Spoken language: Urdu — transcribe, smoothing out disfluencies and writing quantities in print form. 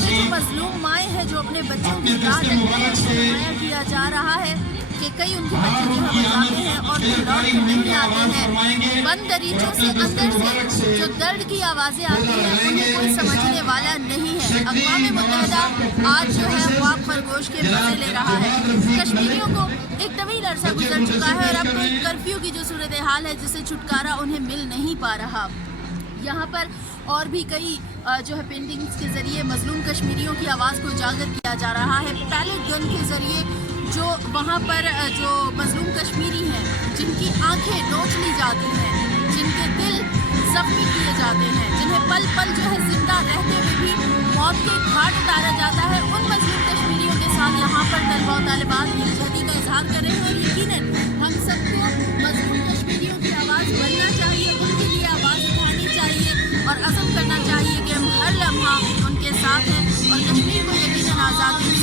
میں جو مظلوم مائیں ہیں جو اپنے بچوں کی راہ نمایاں کیا جا رہا ہے کہ کئی ان کے بچے جو ہے بچاتے ہیں اور لوٹ کے نہیں آتے ہیں، بند دریچوں سے اندر سے جو درد کی آوازیں آتی ہیں انہیں کوئی سمجھنے والا نہیں ہے۔ اقوام متحدہ آج جو ہے خواب خرگوش کے مزے لے رہا ہے۔ کشمیریوں کو ایک طویل عرصہ گزر چکا ہے اور اب تو کرفیو کی جو صورتحال ہے جس سے چھٹکارا انہیں مل نہیں پا رہا۔ یہاں پر اور بھی کئی جو ہے پینٹنگز کے ذریعے مظلوم کشمیریوں کی آواز کو اجاگر کیا جا رہا ہے۔ پیلیٹ گن کے ذریعے جو وہاں پر جو مظلوم کشمیری ہیں جن کی آنکھیں نوچ لی جاتی ہیں، جن کے دل زخمی کیے جاتے ہیں، جنہیں پل پل جو ہے زندہ رہتے ہوئے بھی موت کے گھاٹ اتارا جاتا ہے، ان مظلوم کشمیریوں کے ساتھ یہاں پر طلباء و طالبات یکجہتی کا اظہار کر رہے ہیں اور یقیناً ہم سب کو مظلوم کشمیریوں کی آواز بننا چاہیے، ان کے لیے آواز اٹھانی چاہیے اور عزم کرنا چاہیے کہ ہم ہر لمحہ ان کے ساتھ ہیں اور کشمیر کو یقیناً آزادی